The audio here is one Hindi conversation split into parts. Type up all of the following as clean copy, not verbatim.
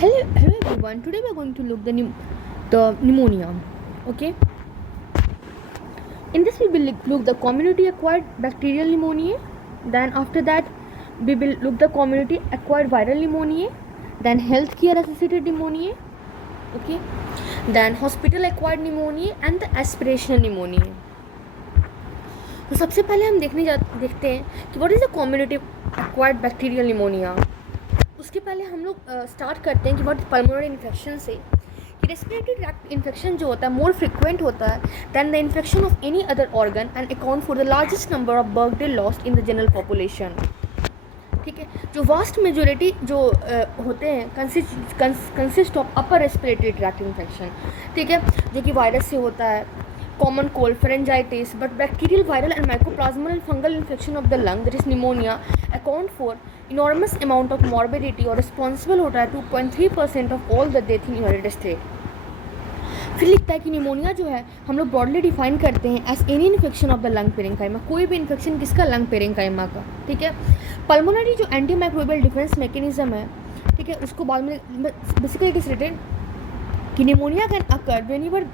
Hello everyone. Today we are going to look the pneumonia. Okay. In this we will look the community acquired bacterial pneumonia. Then after that we will look the community acquired viral pneumonia. Then healthcare associated pneumonia. Okay. Then hospital acquired pneumonia and the aspirational pneumonia. तो सबसे पहले हम देखते हैं कि what is the community acquired bacterial pneumonia. उसके पहले हम लोग स्टार्ट करते हैं कि व्हाट पल्मोनरी इन्फेक्शन से कि रेस्पिरेटरी ट्रैक्ट इन्फेक्शन जो होता है मोर फ्रिक्वेंट होता है than the infection of any other organ and account for the largest number of birthday lost in the general population. ठीक है, जो वास्ट मेजोरिटी जो होते हैं consist of upper respiratory tract infection. ठीक है, जो कि वायरस से होता है, common cold, pharyngitis, but bacterial, viral and mycoplasmal fungal infection of the lung, that is pneumonia, account for enormous amount of morbidity और responsible होता है 2.3% of all the death in United States. फिर लिखता है कि निमोनिया जो है हम लोग ब्रॉडली डिफाइन करते हैं as any infection of the lung parenchyma, कोई भी इन्फेक्शन किसका, लंग पेरेंकाइमा का. ठीक है, पल्मोनरी जो एंटी माइक्रोबियल डिफेंस मैकेनिज्म है, ठीक है, उसको बाद में बेसिकली इट इज रिटन कि निमोनिया कैन अकर वेनिवर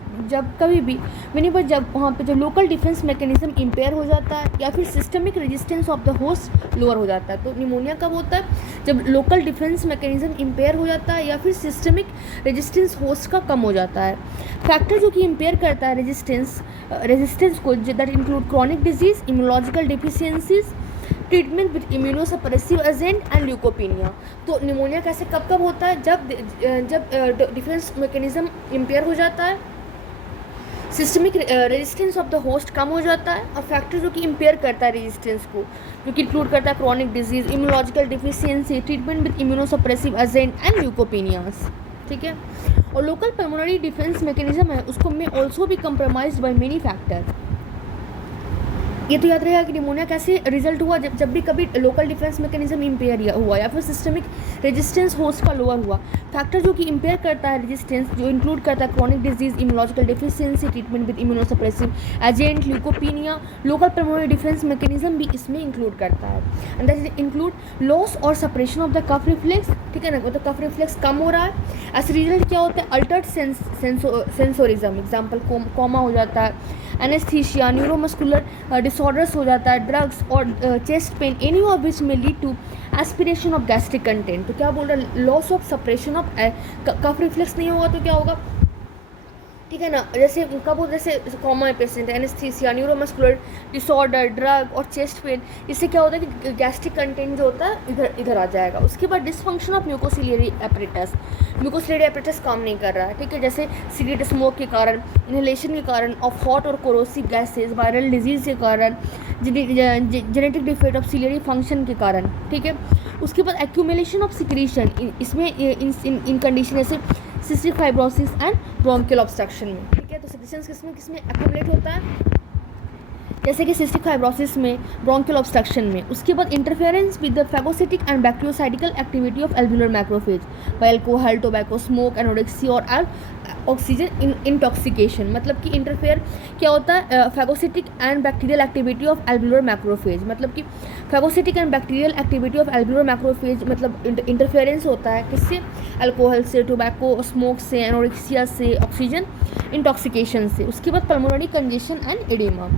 जब वहाँ पे जो लोकल डिफेंस मैकेनिज्म इम्पेयर हो जाता है या फिर systemic resistance of the host lower हो जाता है. तो निमोनिया कब होता है, जब लोकल डिफेंस मैकेनिज्म इम्पेयर हो जाता है या फिर सिस्टमिक रेजिस्टेंस होस्ट का कम हो जाता है. फैक्टर जो कि इम्पेयर करता है रेजिस्टेंस को, that include chronic disease, immunological deficiencies, treatment with immunosuppressive agent and leucopenia. तो निमोनिया कैसे कब होता है, जब डिफेंस मैकेनिज्म इम्पेयर हो जाता है, systemic resistance of the host कम हो जाता है, और फैक्टर जो कि इम्पेयर करता है रेजिस्टेंस को, जो कि इंक्लूड करता है chronic disease, immunological deficiency, treatment with immunosuppressive agent and leukopenias. ठीक है, और लोकल पल्मोनरी डिफेंस मैकेनिज्म है उसको में ऑल्सो भी कंप्रोमाइज्ड बाय मेनी फैक्टर. ये तो याद रहेगा कि निमोनिया कैसे रिजल्ट हुआ, जब भी कभी लोकल डिफेंस मैकेनिज्म इम्पेयर हुआ या फिर सिस्टमिक रेजिस्टेंस होस्ट का लोअर हुआ. फैक्टर जो कि इम्पेयर करता है रेजिस्टेंस, जो इंक्लूड करता है chronic disease, immunological deficiency, treatment with immunosuppressive agent, leukopenia, local pulmonary defence mechanism भी इसमें इंक्लूड करता है. एंड दैट इंक्लूड लॉस और suppression of the cough reflex. ठीक है ना, मतलब कफ रिफ्लेक्स कम हो रहा है, एज रिजल्ट क्या होता है, अल्टर्ड सेंसोरिज्म, एग्जाम्पल कोमा हो जाता है, एनेस्थीसिया, न्यूरोमस्कुलर डिसऑर्डर्स हो जाता है, ड्रग्स और chest pain, any of which में lead to aspiration of gastric content. तो क्या बोल रहा है, loss of suppression of cough reflex नहीं होगा तो क्या होगा. ठीक है ना, जैसे कब हो, जैसे common patient, anaesthesia, neuromuscular disorder, drug और चेस्ट पेन, इससे क्या होता है कि गैस्ट्रिक कंटेंट जो होता है इधर आ जाएगा. उसके बाद डिसफंक्शन ऑफ म्यूकोसिलियरी एपरेटस काम नहीं कर रहा है. ठीक है, जैसे सिगरेट स्मोक के कारण, इनहेलेशन के कारण ऑफ हॉट और कोरोसिव गैसेज, वायरल डिजीज़ के कारण, genetic defect of ciliary function के कारण. ठीक है, उसके बाद एक्यूमुलेशन ऑफ सिक्रीशन, इसमें इन कंडीशन जैसे cystic fibrosis and bronchial obstruction में. ठीक है, तो सिक्रीशन किसमें एक्यूमुलेट होता है, जैसे कि सिस्टिक फाइब्रोसिस में, ब्रोंकियल ऑब्स्ट्रक्शन में. उसके बाद interference with the phagocytic and bactericidal activity of alveolar macrophage by alcohol, tobacco, smoke, anorexia और ऑक्सीजन इंटॉक्सिकेशन. मतलब कि इंटरफेयर क्या होता है, phagocytic and bacterial activity of alveolar macrophage. मतलब कि phagocytic and bacterial activity of alveolar macrophage मतलब इंटरफेरेंस होता है किससे, अल्कोहल से, टोबैको, स्मोक से, एनोरेक्सिया से, ऑक्सीजन इंटॉक्सिकेशन से. उसके बाद pulmonary congestion and oedema.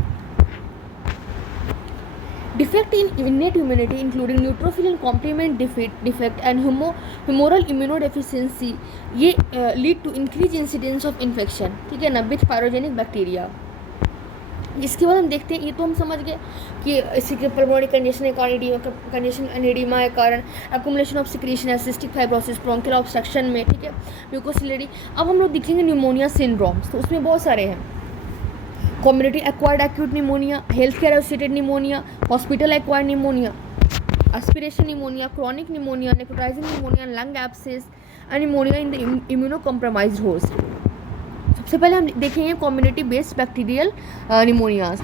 Defect in innate immunity including neutrophil and complement defect and humoral immunodeficiency, ये lead to increased incidence of infection. ठीक है ना, with pathogenic bacteria. इसके बाद हम देखते हैं, ये तो हम समझ गए कि इसी के पल्मोनरी कंजेशन एंड एडिमा के कारण accumulation of secretion, cystic fibrosis, bronchial obstruction में. ठीक है, म्यूकोसिलियरी. अब हम लोग देखेंगे न्यूमोनिया सिंड्रोम्स. तो उसमें बहुत सारे हैं, community acquired acute pneumonia, health care associated pneumonia, hospital acquired pneumonia, aspiration pneumonia, chronic pneumonia, necrotizing pneumonia, lung abscess and pneumonia in the immunocompromised host. सबसे पहले हम देखेंगे कम्युनिटी बेस्ड बैक्टीरियल निमोनियाज.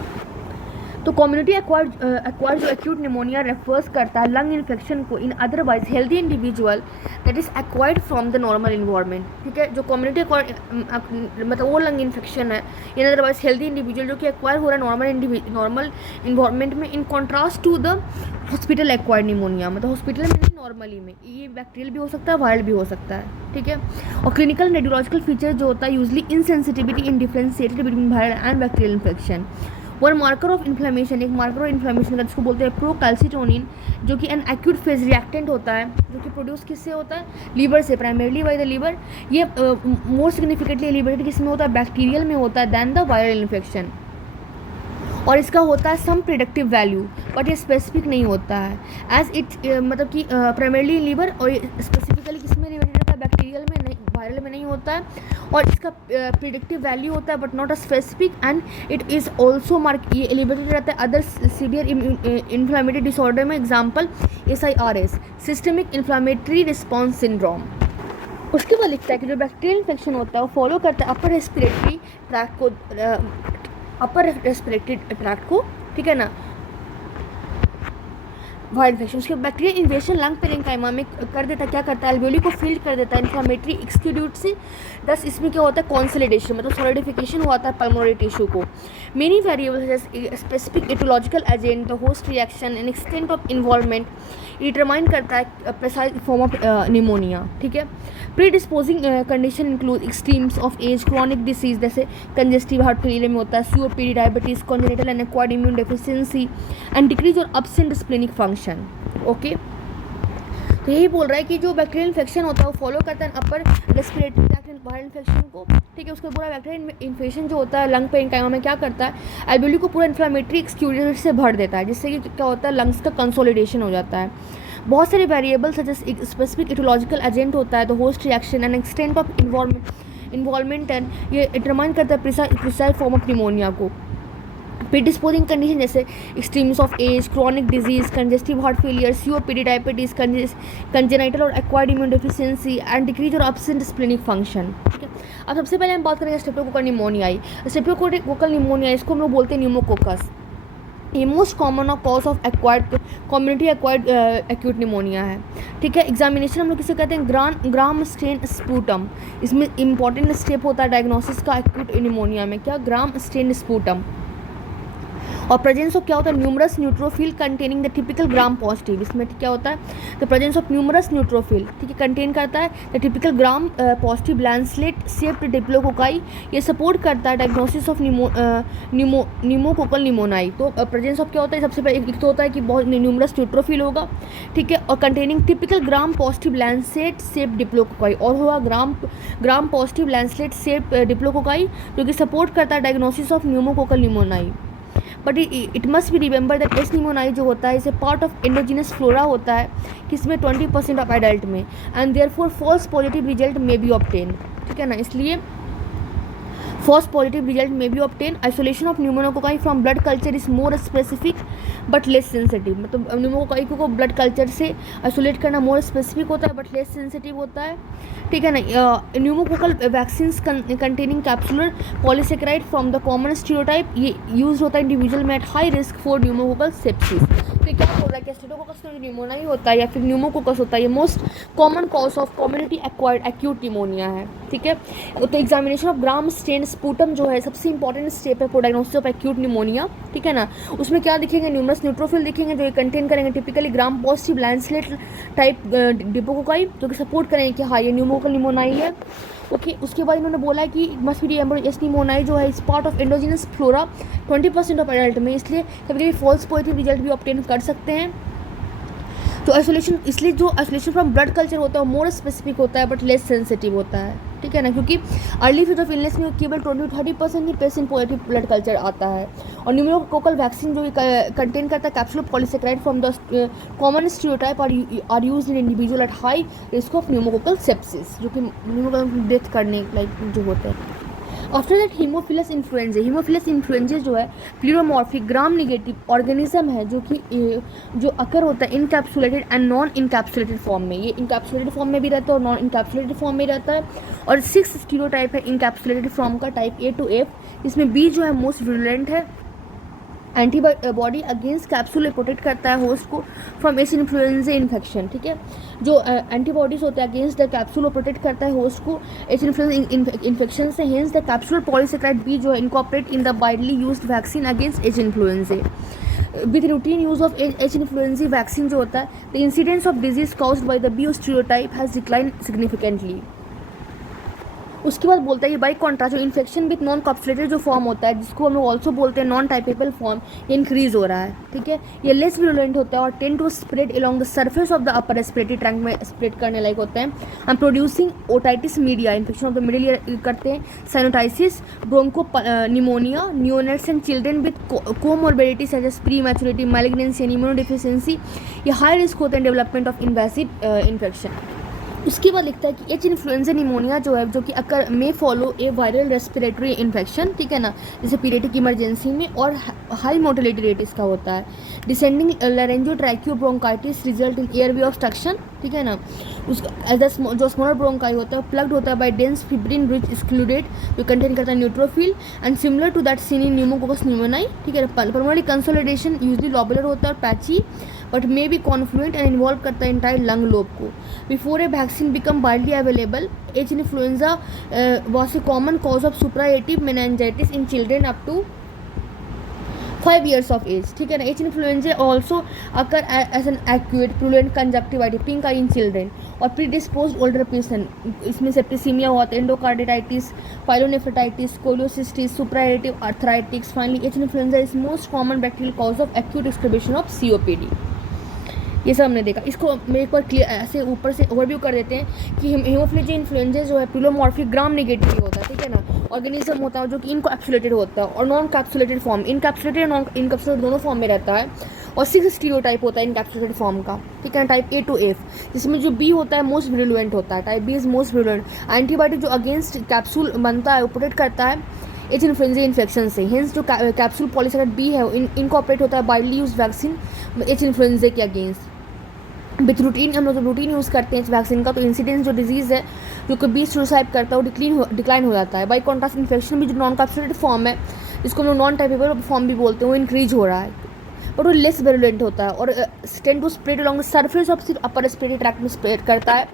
तो कम्युनिटी एक्वायर्ड जो एक्यूट निमोनिया रेफर्स करता है लंग इन्फेक्शन को in otherwise healthy individual that is acquired from the normal environment, ठीक है। जो कम्युनिटी मतलब वो लंग इन्फेक्शन है इन अदरवाइज हेल्दी इंडिविजुअल जो कि एक्वायर हो रहा है नॉर्मल इन्वायरमेंट में, in contrast to the hospital acquired pneumonia, मतलब हॉस्पिटल में नहीं नॉर्मली में। ये बैक्टीरियल भी हो सकता है, वायरल भी हो सकता है, ठीक है। और क्लिनिकल रेडियोलॉजिकल फीचर जो होता है usually insensitivity in differentiated between viral and bacterial infection. One marker of inflammation, एक मार्कर ऑफ इन्फ्लेमेशन का जिसको बोलते हैं प्रोकैल्सिटोनिन, जो कि एन एक्यूट फेज रिएक्टेंट होता है, जो कि प्रोड्यूस किससे होता है, लीवर से, प्राइमरली बाय द लीवर। ये मोर सिग्निफिकेंटली एलिवेटेड किसमें होता है, बैक्टीरियल में होता है देन द वायरल इन्फेक्शन। और इसका होता है सम प्रिडिक्टिव वैल्यू, बट ये स्पेसिफिक नहीं होता है एज इट मतलब कि प्राइमरली लीवर, और स्पेसिफिकली किसमें रिलेटेड होता है, बैक्टीरियल में, नहीं वायरल में नहीं होता है। और इसका प्रिडिक्टिव वैल्यू होता है but not a specific, and it is also mark, ये एलिवेटेड रहता है अदर सीवियर इन्फ्लामेटरी डिसऑर्डर में, example SIRS, systemic inflammatory response syndrome. उसके बाद लिखता है कि जो बैक्टीरियल इन्फेक्शन होता है वो फॉलो करता है अपर रेस्पिरेटरी ट्रैक्ट को, ठीक है ना, वायरल इन्फेक्शन। उसके बैक्टीरियल इन्वेशन लंग पेरेन्काइमा में कर देता है, क्या करता है, एल्वेओली को फील्ड कर देता है इन्फ्लामेटरी एक्सक्यूड्यूट से, दस इसमें क्या होता है, कॉन्सोलिडेशन मतलब सॉलिडिफिकेशन होता है पल्मोनरी टिश्यू को। Many variables specific aetiological agent, the host reaction and extent of involvement determine करता है प्रिसाइज फॉर्म ऑफ निमोनिया, ठीक है। Predisposing condition include extremes of age, chronic disease जैसे कंजेस्टिव हार्ट फेलियर में होता है, COPD, diabetes, congenital and acquired immune deficiency and decrease और अब्सेंट स्प्लेनिक फंक्शन, ओके। तो यही बोल रहा है कि जो बैक्टीरियल इन्फेक्शन होता है वो फॉलो करता है अपर रेस्पिरेटरी ट्रैक्ट वायरल इन्फेक्शन को, ठीक है। उसका पूरा बैक्टीरियल इन्फेक्शन जो होता है लंग पेरेन्काइमा में क्या करता है, एल्वेओली को पूरा इन्फ्लामेटरी एक्सक्यूडेट से भर देता है, जिससे कि क्या होता है, लंग्स का कंसोलिडेशन हो जाता है। बहुत सारे variable such as specific aetiological agent होता है, the host reaction and extent of involvement and ये डिटरमाइन करता है प्रिसाइज फॉर्म ऑफ निमोनिया को। प्रीडिस्पोजिंग कंडीशन जैसे extremes of age, chronic disease, congestive heart failure, COPD, diabetes, congenital और acquired immune deficiency and decrease और अब्सेंट स्प्लेनिक फंक्शन, ठीक है। अब सबसे पहले हम बात करेंगे स्ट्रेप्टोकोकल निमोनियाई। स्ट्रेप्टोकोकल निमोनिया इसको हम लोग बोलते हैं न्यूमोकोकस। ये most common of cause of acquired community acquired acute pneumonia है, ठीक है। एग्जामिनेशन हम लोग किसे कहते हैं, ग्राम स्टेन स्पूटम। इसमें इंपॉर्टेंट स्टेप होता है डायग्नोसिस का एक्यूट निमोनिया में, क्या, ग्राम स्टेन स्पूटम। और प्रेजेंस ऑफ क्या होता है, numerous neutrophil containing the typical gram positive. इसमें क्या होता है, the presence of numerous neutrophil, ठीक है, कंटेन करता है the typical gram positive lancet shaped diplococci. ये सपोर्ट करता है डायग्नोसिस ऑफ न्यूमोकोकल निमोनाई। तो प्रेजेंस ऑफ क्या होता है, सबसे पहले एक तो होता है कि बहुत न्यूमरस न्यूट्रोफिल होगा, ठीक है, और containing typical gram positive lancet shaped diplococci, और होगा gram positive lancet shaped diplococci, जो कि सपोर्ट करता है diagnosis of pneumococcal pneumonia. But it must be remember that S pneumoniae जो होता है इसे पार्ट ऑफ एंडोजिनस फ्लोरा होता है, किसमें 20% ऑफ एडल्ट में, and therefore false positive result may be obtain, ठीक है ना, इसलिए false positive result may be obtain. Isolation of pneumococci from blood culture is more specific but less sensitive, मतलब न्यूमोकोकाई को ब्लड कल्चर से आइसोलेट करना मोर स्पेसिफिक होता है बट लेस सेंसिटिव होता है, ठीक है ना। Pneumococcal vaccines containing capsular polysaccharide from the common stereotype, ये यूज होता है इंडिविजुअल में eight high risk for pneumococcal sepsis. तो क्या बोल रहा है कि स्टेटोकोकस में न्यूमोनिया होता है या फिर न्यूमोकोकस होता है, ये most common cause of community acquired acute pneumonia है, ठीक है। तो examination of gram stain sputum जो है सबसे इंपॉर्टेंट स्टेप है for diagnosis of acute pneumonia, ठीक है ना। उसमें क्या दिखेंगे, न्यूमरस न्यूट्रोफिल दिखेंगे जो ये कंटेन करेंगे टिपिकली ग्राम पॉजिटिव लैंसलेट टाइप डिप्लोकोकाई, जो कि सपोर्ट करेंगे कि हाँ ये न्यूमोकोकल निमोनिया है, ओके। उसके बाद इन्होंने बोला है कि must be remember S pneumonia जो है इस part of endogenous flora 20% of adult में, इसलिए कभी कभी फॉल्स पॉजिटिव रिजल्ट भी ऑब्टेन कर सकते हैं। तो आइसोलेशन, इसलिए जो आइसोलेशन फ्रॉम ब्लड कल्चर होता है वो मोर स्पेसिफिक होता है बट लेस सेंसिटिव होता है, ठीक है ना, क्योंकि अर्ली फेज ऑफ इलनेस में केवल 20-30% ही पेशेंट पॉजिटिव ब्लड कल्चर आता है। और न्यूमोकोकल वैक्सीन जो कंटेन करता है capsular polysaccharide from the common stereotype are used in individual at high risk of pneumococcal sepsis, जो कि न्यूमोकोकल डेथ करने लाइक जो होते हैं। आफ्टर दैट हीमोफिलस इन्फ्लुएंजा जो है प्लूरोमॉर्फिक ग्राम निगेटिव ऑर्गेनिज्म है जो अकर होता है encapsulated and non encapsulated form में। ये इनकैप्सुलेटेड फॉर्म में भी रहता है और नॉन इनकैप्सुलेटेड फॉर्म में रहता है। और 6 स्टीरियोटाइप है इनकैप्सुलेटेड फॉर्म का, टाइप A to F। इसमें B जो है मोस्ट विरुलेंट है एंटीबॉडी अगेंस्ट कैप्सूल प्रोटेक्ट करता है होस्ट को फ्रॉम एच इन्फ्लुएंजा इन्फेक्शन, ठीक है। जो एंटीबॉडीज होते हैं अगेंस्ट द कैप्सूल प्रोटेक्ट करता है होस्ट को एच इन्फ्लुएंजा इन्फेक्शन से। Hence the capsule polysaccharide B जो है incorporate in the widely used vaccine against H influenza. With routine use of H influenza vaccine जो होता है the incidence of disease caused by the B stereotype has decline significantly. उसके बाद बोलता है ये बाई कॉन्ट्रास्ट जो इन्फेक्शन विथ नॉन कैप्सुलेटेड जो फॉर्म होता है जिसको हम लोग ऑल्सो बोलते हैं नॉन टाइपेबल फॉर्म, ये इंक्रीज हो रहा है, ठीक है। ये लेस विरुलेंट होता है और tend to spread along the surface of the upper respiratory tract में स्प्रेड करने लायक होते हैं। हम producing otitis media infection of the middle ear करते हैं, sinusitis, broncho pneumonia, neonates and children with comorbidity such as prematurity malignancy and immunodeficiency, ये हाई रिस्क होते हैं डेवलपमेंट ऑफ इन्वेसिव इन्फेक्शन। उसके बाद लिखता है कि एच इन्फ्लुएंजा निमोनिया जो है जो कि अकर में फॉलो ए वायरल रेस्पिरेटरी इन्फेक्शन, ठीक है ना, जैसे पीडियाट्रिक इमरजेंसी में, और हाई मोर्टेलिटी रेट इसका होता है। Descending laryngo tracheo bronchitis result in airway obstruction, ठीक है ना। उसका एज जो स्मॉलर ब्रोंकाई होता है प्लग्ड होता है by dense fibrin rich excluded जो कंटेन करता है neutrophil and similar to that seen in pneumococcus pneumoniae, ठीक है। पल्मोनरी कंसोलिडेशन यूजली लॉबुलर होता है और patchy but may be confluent and involve करता है इंटायर लंग लोब को। Before a vaccine become widely available H influenza was a common cause of suppurative meningitis in children up to 5 years of age, ठीक है ना। H influenza also occur as an acute purulent conjunctivitis pink eye in children और प्रीडिस्पोज्ड ओल्डर पर्सन, इसमें सेप्टिसीमिया होता है, endocarditis, pyelonephritis, cholecystitis, suppurative arthritis. Finally H influenza is most common bacterial cause of acute exacerbation of COPD. ये सब हमने देखा। इसको मैं एक बार क्लियर ऐसे ऊपर से ओवरव्यू कर देते हैं कि हेमोफिलिया इन्फ्लुएंजा जो है प्यूलोमॉर्फिक ग्राम नेगेटिव होता है, ठीक है ना। ऑर्गेनिज्म होता है जो कि इनकैप्सुलेटेड होता है और नॉन कैप्सुलेटेड फॉर्म, इनकैप्सुलेटेड और नॉन इनकैप्सुलेटेड दोनों फॉर्म में रहता है और 6 स्टीरियोटाइप होता है इनकैप्सुलेटेड फॉर्म का, ठीक है। टाइप A to F, जिसमें जो B होता है मोस्ट विरुलेंट होता है, type B is most virulent. Antibody जो अगेंस्ट कैप्सूल बनता है वो प्रोटेक्ट करता है एच इन्फ्लुएंजा इन्फेक्शन से। हेंस जो कैप्सूल पॉलीसेकेराइड B है इनकॉर्पोरेट होता है widely use vaccine H influenza के अगेंस्ट। विथ रूटीन हम लोग रूटीन यूज़ करते हैं इस वैक्सीन का, तो इंसिडेंस जो डिजीज़ है जो कि बी स्टीरियोटाइप करता है वो डिक्लाइन हो जाता है। बाई कॉन्ट्रास्ट इन्फेक्शन भी जो नॉन कैप्सुलेटेड फॉर्म है जिसको हम लोग नॉन टाइपेबल फॉर्म भी बोलते हैं वो इंक्रीज हो रहा है बट वो लेस वेरुलेंट होता है और tend to spread along the surface of सिर्फ अपर रेस्पिरेटरी ट्रैक्ट में स्प्रेड करता है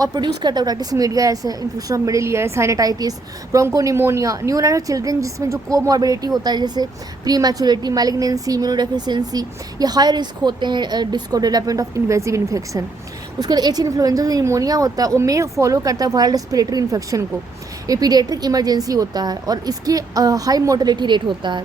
और प्रोड्यूस करता है ओटाइटिस मीडिया ऐसे infection of middle ear, sinusitis, bronchopneumonia, neonates children जिसमें जो कोमॉर्बिडिटी होता है जैसे प्री मैच्योरिटी, मैलिग्नेंसी, इम्यूनोडेफिशिएंसी, ये हाई रिस्क होते हैं डिस्को डेवलपमेंट ऑफ इन्वेसिव इन्फेक्शन। उसके बाद एच इन्फ्लुएंजा जो निमोनिया होता है वो में फॉलो करता है वायरल रेस्पिरेटरी इन्फेक्शन को। ये पीडियाट्रिक इमरजेंसी होता है और इसकी हाई मोर्टेलिटी रेट होता है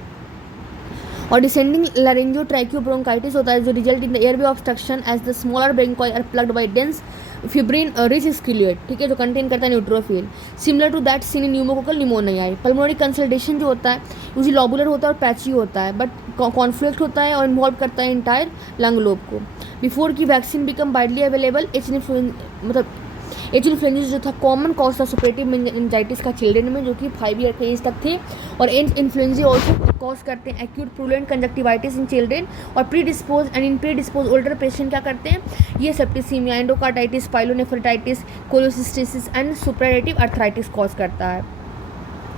और डिसेंडिंग लारेंजियो ट्रैकियो ब्रोंकाइटिस होता है जो result in the airway obstruction as the smaller bronchi are plugged by dense fibrin rich exudate, ठीक है, जो कंटेन करता है neutrophil similar to that seen in pneumococcal pneumonia. Pulmonary consultation जो होता है यूजली लॉबुलर होता है और पैची होता है बट कॉन्फ्लिक्ट होता है और इन्वॉल्व करता है इंटायर लंग लोब को। बिफोर की vaccine become widely available H influenza जो था कॉमन कॉज था सुपरेटिव मेनिंजाइटिस का चिल्ड्रेन में जो कि 5 ईयर के एज तक थे और इन्फ्लुएंजा ऑल्सो कॉज करते हैं acute purulent conjunctivitis in children और predispose and in predispose older patient क्या करते हैं ये septicaemia, endocarditis, pyelonephritis, cholecystitis and suppurative arthritis cause करता है।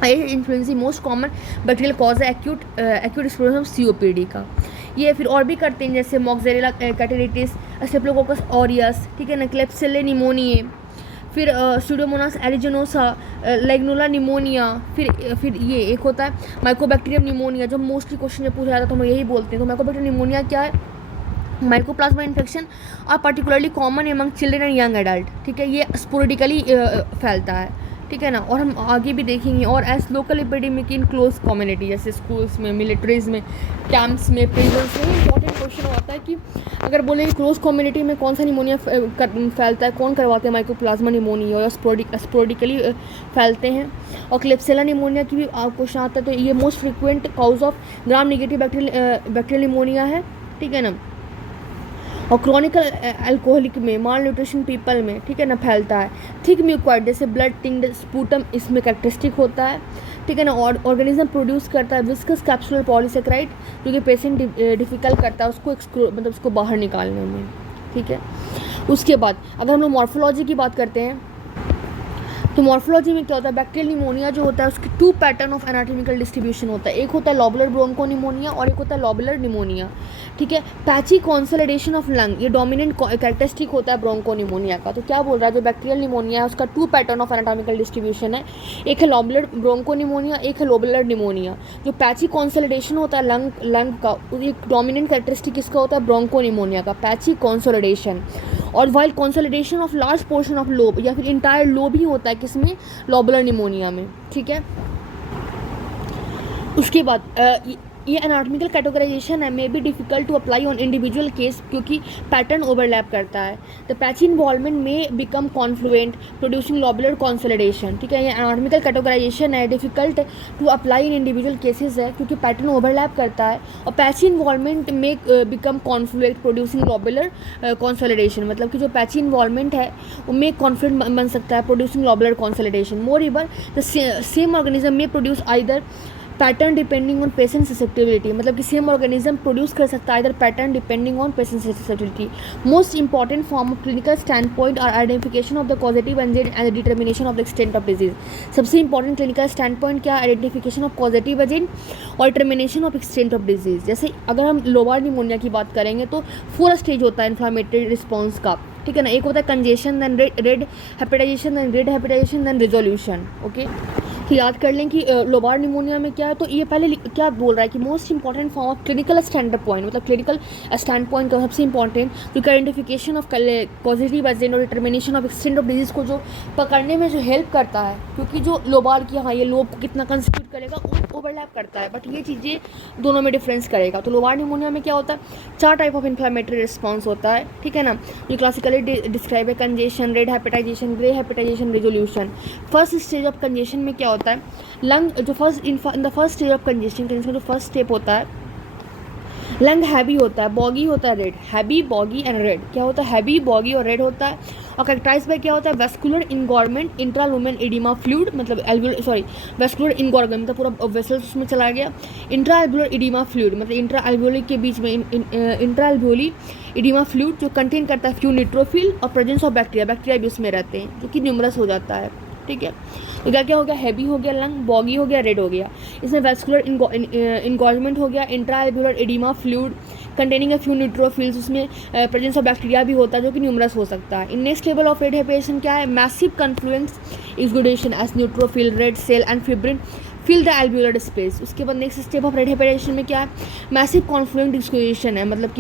Influenza most common bacterial cause है एक्यूट एक्सप्लोजन ऑफ सीओपीडी का। ये फिर और भी करते हैं जैसे मॉक्सेरेला कैटेरिटिस, स्टेप्लोकोकस ऑरियस, ठीक है ना, क्लेप्सिला निमोनिया, फिर स्यूडोमोनास एरिजिनोसा, लेग्नुला निमोनिया, फिर ये एक होता है माइकोबैक्टीरियम निमोनिया जो मोस्टली क्वेश्चन में पूछा जाता है तो हम यही बोलते हैं। तो माइकोबैक्टीरियम निमोनिया क्या है? Mycoplasma infection are particularly common among children and young adult, ठीक है, ये स्पोरेडिकली फैलता है, ठीक है ना। और हम आगे भी देखेंगे और as local epidemic in close community जैसे स्कूल्स में, मिलिट्रीज में, कैंप्स में, प्रिजन्स में। इंपॉर्टेंट क्वेश्चन होता है कि अगर बोले क्लोज कम्युनिटी में कौन सा निमोनिया फैलता है, कौन करवाते हैं माइकोप्लाज्मा निमोनिया या स्पोरेडिकली फैलते हैं। और क्लेप्सिला निमोनिया की भी क्वेश्चन आता है तो ये most frequent cause of gram negative bacterial pneumonia है, ठीक है ना। और क्रॉनिकल अल्कोहलिक में, माल न्यूट्रिशन पीपल में, ठीक है ना, फैलता है। थिक म्यूकॉइड जैसे ब्लड टिंग्ड स्पूटम इसमें कैरेक्टरिस्टिक होता है, ठीक है ना। और ऑर्गेनिज्म प्रोड्यूस करता है विस्कस कैप्सुलर पॉलीसेकेराइड जो कि पेशेंट डिफिकल्ट करता है उसको मतलब उसको बाहर निकालने में, ठीक है। उसके बाद अगर हम लोग मॉर्फोलॉजी की बात करते हैं तो मॉर्फोलॉजी में क्या होता है, बैक्टीरियल निमोनिया जो होता है उसके 2 पैटर्न ऑफ एनाटॉमिकल डिस्ट्रीब्यूशन होता है, एक होता है लॉबुलर ब्रोंकोनिमोनिया और एक होता है लॉबुलर निमोनिया, ठीक है। पैची कंसोलिडेशन ऑफ लंग, ये डोमिनेंट कैरेक्टरिस्टिक होता है ब्रोंकोनिमोनिया का। तो क्या बोल रहा है, जो बैक्टीरियल निमोनिया है उसका 2 पैटर्न ऑफ एनाटॉमिकल डिस्ट्रीब्यूशन है, एक है लॉबुलर ब्रोंकोनिमोनिया, एक है लॉबुलर निमोनिया। जो पैची कंसोलिडेशन होता है लंग का, एक डोमिनेंट कैरेक्टरिस्टिक किसका होता है, ब्रोंकोनिमोनिया का, पैची कंसोलिडेशन। और while consolidation of large portion of lobe या फिर इंटायर लोब ही होता है किसमें, लॉबुलर निमोनिया में, ठीक है। उसके बाद ये एनाटॉमिकल कैटेगराइजेशन है may be difficult to apply on individual case क्योंकि पैटर्न ओवरलैप करता है। The patchy involvement may become confluent producing lobular consolidation, ठीक है। ये एनाटॉमिकल कैटेगराइजेशन है, difficult to apply in individual cases है क्योंकि पैटर्न ओवरलैप करता है। और patchy involvement may become confluent producing lobular consolidation, मतलब कि जो पैची इन्वॉल्वमेंट है उनमें कॉन्फ्लुएंट बन सकता है producing lobular consolidation. More ever the same organism में produce either pattern depending on patient susceptibility, मतलब कि सेम ऑर्गेनिज्म प्रोड्यूस कर सकता है either pattern depending on patient susceptibility. Most important form of clinical stand point और identification of the causative agent and determination of the extent of disease. सबसे इंपॉर्टेंट क्लिनिकल स्टैंड पॉइंट क्या, आइडेंटिफिकेशन ऑफ पॉजिटिव एजेंट और determination of extent of disease. जैसे अगर हम लोबार निमोनिया की बात करेंगे तो 4 स्टेज होता है इन्फ्लामेटरी रिस्पॉन्स का, ठीक है ना। एक होता है congestion, then red hepatization, then red hepatization, then resolution, okay. तो याद कर लें कि लोबार निमोनिया में क्या है, तो ये पहले क्या बोल रहा है कि most important form of clinical standard point, मतलब क्लिनिकल स्टैंड पॉइंट का सबसे इंपॉर्टेंट जो आइडेंटिफिकेशन ऑफ पॉजिटिव एजेंट और determination of extent of disease को जो पकड़ने में जो हेल्प करता है, क्योंकि जो लोबार की हाँ ये लोब को कितना कंस्टिट्यूट करेगा ओवरलैप करता है, बट ये चीज़ें दोनों में डिफरेंस करेगा। तो लोबार निमोनिया में क्या होता है, 4 टाइप ऑफ इन्फ्लामेटरी रिस्पॉन्स होता है, ठीक है ना। ये क्लासिकली डिस्क्राइब है congestion, red hepatization, grey hepatization, resolution. First stage of congestion में क्या होता है, लंग जो in the first stage of congestion जो फर्स्ट स्टेप होता है, लंग हैवी होता है, बॉगी होता है, red, heavy, boggy and red. क्या होता है, हैवी, बॉगी और रेड होता है। और कैरेक्टराइज बाय क्या होता है, वेस्कुलर इनगॉर्मेंट, इंट्रालुमेन एडिमा फ्लूइड, मतलब वेस्कुलर इनगॉर्मेंट मतलब पूरा वेसल्स उसमें चला गया। इंट्राएल्वुलर एडिमा फ्लूइड मतलब इंट्राएल्वुली के बीच में इंट्राएल्वुली एडिमा फ्लूइड जो कंटेन करता है फ्यू न्यूट्रोफिल और प्रेजेंस ऑफ बैक्टीरिया भी उसमें रहते हैं जो कि न्यूमरस हो जाता है, ठीक है। तो क्या हो गया, हैवी हो गया लंग, बॉगी हो गया, रेड हो गया। इसमें वेस्कुलर इनगॉर्जमेंट हो गया, intraalveolar oedema fluid containing a few neutrophils, उसमें प्रेजेंस ऑफ बैक्टीरिया भी होता है जो कि न्यूमरस हो सकता है। In next level of red hepatization क्या है, massive confluence exudation as neutrophil, red cell and fibrin fill the alveolar space. उसके बाद next step of red hepatization में क्या है, मैसिव कॉन्फ्लुएंट एक्सक्लूशन है, मतलब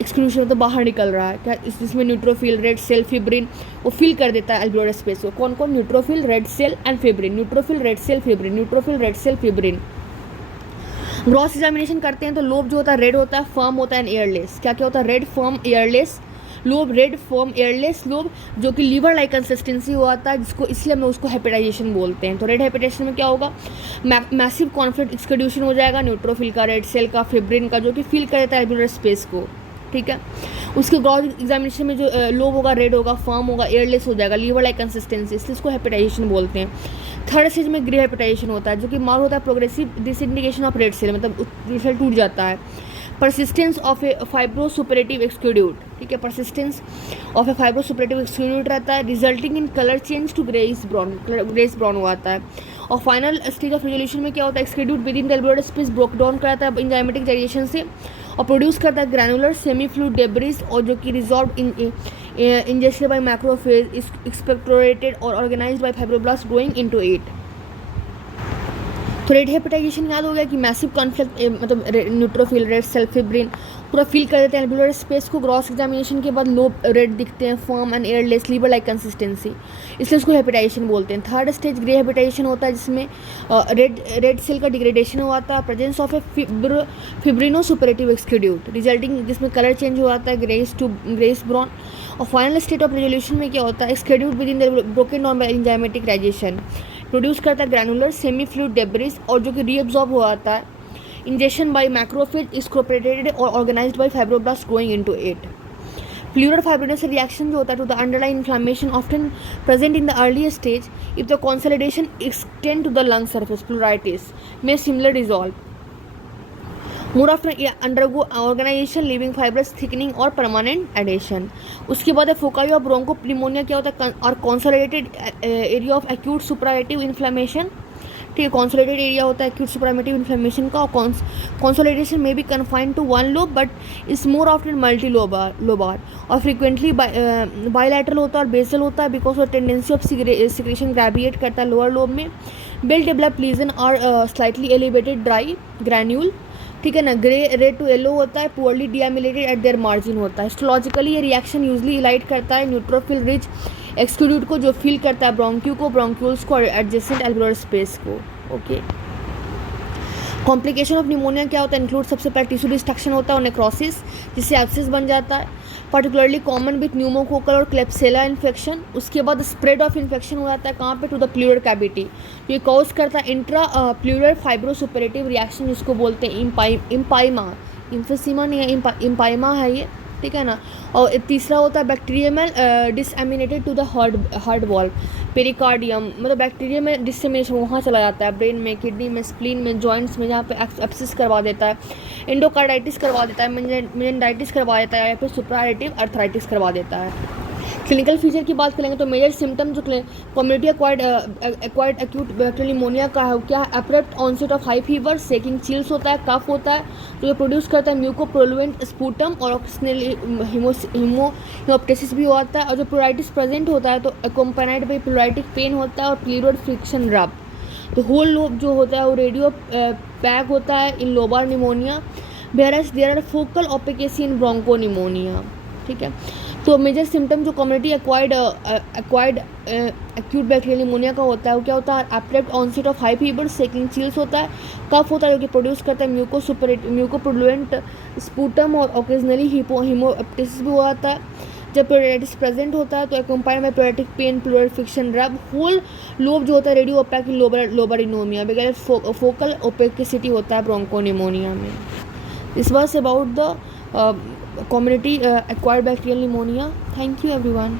एक्सक्लूशन तो बाहर निकल रहा है क्या, इसमें न्यूट्रोफिल, रेड सेल, फिब्रिन वो फिल कर देता है एल्व्यूलर स्पेस को। कौन कौन, neutrophil, red cell and fibrin, neutrophil, red cell, fibrin, neutrophil, red cell, fibrin. Gross examination करते हैं तो लोब जो होता है रेड होता है, फर्म होता है एंड एयरलेस। क्या क्या होता है, red, firm, airless lobe, red, firm, airless lobe जो कि लीवर लाइक कंसिस्टेंसी होता है, जिसको इसलिए हम उसको हेपेटाइजेशन बोलते हैं। तो रेड हेपेटाइजेशन में क्या होगा, मैसिव कॉन्फ्लिक्ट एक्सक्लूशन हो जाएगा न्यूट्रोफिल का, रेड सेल का, फिब्रिन का, जो कि फिल कर देता है एल्व्यूलर स्पेस को, ठीक है। उसके ग्रॉस एग्जामिनेशन में जो लोब होगा रेड होगा, फर्म होगा, एयरलेस हो जाएगा, लीवर लाइक कंसिस्टेंसी, इसलिए इसको हेपेटाइजेशन बोलते हैं। थर्ड स्टेज में ग्रे हेपेटाइजेशन होता है जो कि मार्क होता है progressive disintegration of red cell, मतलब सेल टूट जाता है। Persistence of a fibrosuppurative exclude, ठीक है, persistence of a fibrosuppurative exclude रहता है, resulting in colour change to greys brown हो आता है। और फाइनल स्टेज ऑफ रिजोल्यूशन में क्या होता है, exclude with in the alveolar space broke down कराता है एंजाइमेटिक डाइजेशन से और प्रोड्यूस करता है ग्रैनुलर सेमी फ्लूइड डेब्रिस और जो कि resolve ingested by macrophage expectorated और organised by fibroblast growing into it. तो रेड हेपेटाइजेशन याद हो गया कि मैसिव कॉन्फ्लिक्ट मतलब न्यूट्रोफिल, रेड सेल, फिब्रिन पूरा फिल कर देते हैं एल्व्यूलर स्पेस को। ग्रॉस एग्जामिनेशन के बाद लोब रेड दिखते हैं, firm and airless, liver like consistency, इसलिए इसको हेपेटाइजेशन बोलते हैं। थर्ड स्टेज ग्रे हेपेटाइजेशन होता है जिसमें रेड सेल का डिग्रेडेशन हुआ था, presence of a fibrinosuppurative exclude resulting जिसमें कलर चेंज हो जाता है ग्रेस टू ग्रेस ब्राउन। और फाइनल स्टेट ऑफ रिजोल्यूशन में क्या होता है, exclude with in the broken down by enzymatic digestion, produce करता है ग्रैनुलर सेमी फ्लूइड डेब्रिस और जो कि रीअब्जॉर्ब हो जाता है इंजेक्शन बाय मैक्रोफेज एक्सक्रोपेटेड और organised by fibroblast growing into it. Pleural fibrosis reaction जो होता है to the underline inflammation often present in the early stage if the consolidation extend to the lung surface, pleuritis में similar resolve. More after undergo organisation living fibrous thickening और परमानेंट एडेशन। उसके बाद है फोकाई ऑफ ब्रोंको प्निमोनिया क्या होता है, और consolidated area of acute suppurative inflammation. ठीक है, कॉन्सोलिडेटेड एरिया होता है एक्यूट सुप्रामेटिव इन्फ्लेमेशन का, और कॉन्सोलिडेशन में be confined to one lobe but is more often multi lobar, और फ्रिक्वेंटली बायलैटरल होता है और बेसल होता है because of tendency of secretion gravitate करता है लोअर लोब में। बेल डेवलप लीजन और स्लाइटली एलिवेटेड ड्राई ग्रैन्यूल, ठीक है ना, ग्रे रेड टू येलो होता है, poorly demarcated at their margin होता है। हिस्टोलॉजिकली ये रिएक्शन यूजली इलाइट करता है न्यूट्रोफिल रिच एक्सक्लूड को, जो फील करता है ब्रोंक्यू को, ब्रोंक्यूल्स को और एडजेसेंट एल्वेओलर स्पेस को। ओके, कॉम्प्लिकेशन ऑफ निमोनिया क्या होता है, इंक्लूड सबसे पहले टिश्यू डिस्ट्रक्शन होता है और नेक्रोसिस जिससे एब्सिस बन जाता है, पर्टिकुलरली कॉमन विथ न्यूमोकोकल और क्लेप्सेला इन्फेक्शन। उसके बाद स्प्रेड ऑफ इन्फेक्शन हो जाता है कहाँ पे, टू द प्लूरल कैविटी, ये कॉज करता है इंट्रा प्लूरल फाइब्रोसुपरेटिव रिएक्शन जिसको बोलते हैं इम्पाइमा, इम्फेसिमा नहीं है, इम्पाइमा है ये, ठीक है ना। और तीसरा होता है bacterium disseminated to the heart wall, pericardium, मतलब बैक्टीरिया में डिसएमिनेशन वहाँ चला जाता है, ब्रेन में, किडनी में, स्प्लीन में, जॉइंट्स में, जहाँ पे एब्सिस करवा देता है, एंडोकार्डाइटिस करवा देता है, मेनिंजाइटिस करवा देता है, या फिर सुप्रारेटिव अर्थराइटिस करवा देता है। क्लिनिकल फीचर की बात करेंगे तो मेजर सिम्टम जो community acquired acute bacterial pneumonia का है क्या, abrupt onset of high fever, shaking chills होता है, कफ होता है जो प्रोड्यूस करता है म्यूकोप्रोलुएंट स्पूटम, और ऑक्सीजनली हिमोप्टेसिस भी होता है, और जो प्लूराइटिस प्रेजेंट होता है तो अकोम्पनाइड बाई प्लूराइटिक पेन होता है और प्लूरल फ्रिक्शन रब। तो होल लोब जो होता है वो रेडियो पैक होता है in lobar pneumonia, whereas there are focal ओपेकेसी इन ब्रोंको निमोनिया। ठीक है, तो मेजर सिम्टम जो community acquired acute bacterial pneumonia का होता है वो क्या होता है, abrupt onset of high fever, shaking chills होता है, कफ होता है जो कि प्रोड्यूस करता है म्यूकोप्रोलुएंट स्पूटम, और ओकेजनली हिमोप्टेसिस भी हो जाता है। जब प्लूराइटिस प्रेजेंट होता है तो अकम्पाइंड बाय प्लूराइटिक पेन, प्लूरल फ्रिक्शन रब। होल लोब जो होता है रेडियो ओपैक लोबरिनोमिया वगैरह, फोकल ओपेसिटी होता है ब्रोंकोनिमोनिया में। This was about the community acquired bacterial pneumonia. Thank you everyone.